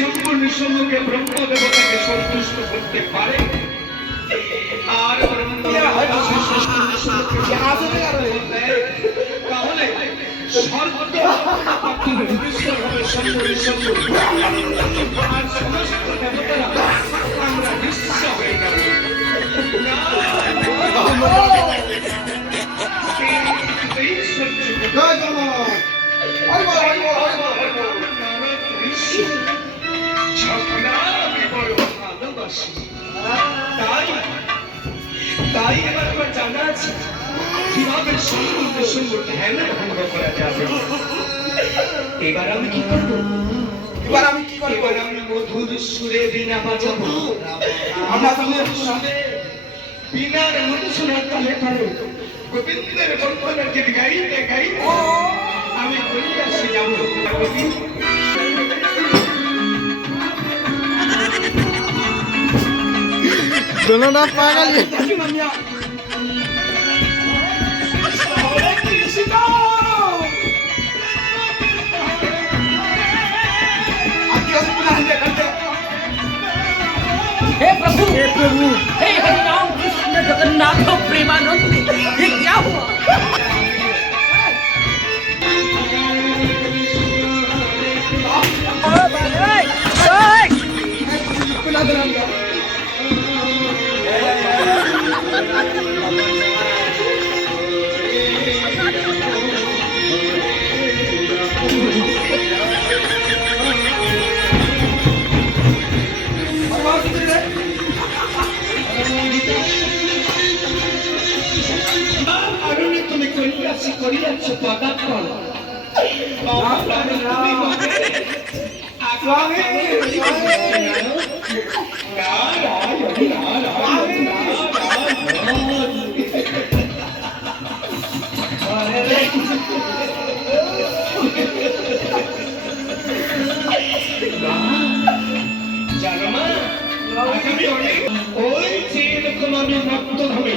শঙ্কর নিঃসঙ্গকে ব্রহ্ম দেবতাকে সন্তুষ্ট করতে পারে আর তাহলে স্বর্গ হবে শঙ্কর নিঃসঙ্গ আর সমস্ত দেবতারা আমরা নিঃস্ব হয়ে যাব। তাই এবার আমার জানা আছে কিভাবে সুন্দর ধ্যান ভঙ্গ করা যাবে। এবার আমি কি করবো? এবার আমি মধুর সুরে বীণা বাজাবো। বীণার মধু শোনার তালে তালে গোবিন্দের বন্দনার গীত গাইতে গাইতে আমি কৈলাসে যাবো। दोनों ना पागल है। हे प्रभु हे हरि राम कृष्ण जगन्नाथ प्रेमानंद ये क्या हुआ? তুমি কৈলাসে করিয়াছ পদার্পণ ওই যে এরকম আমি মত্তধামে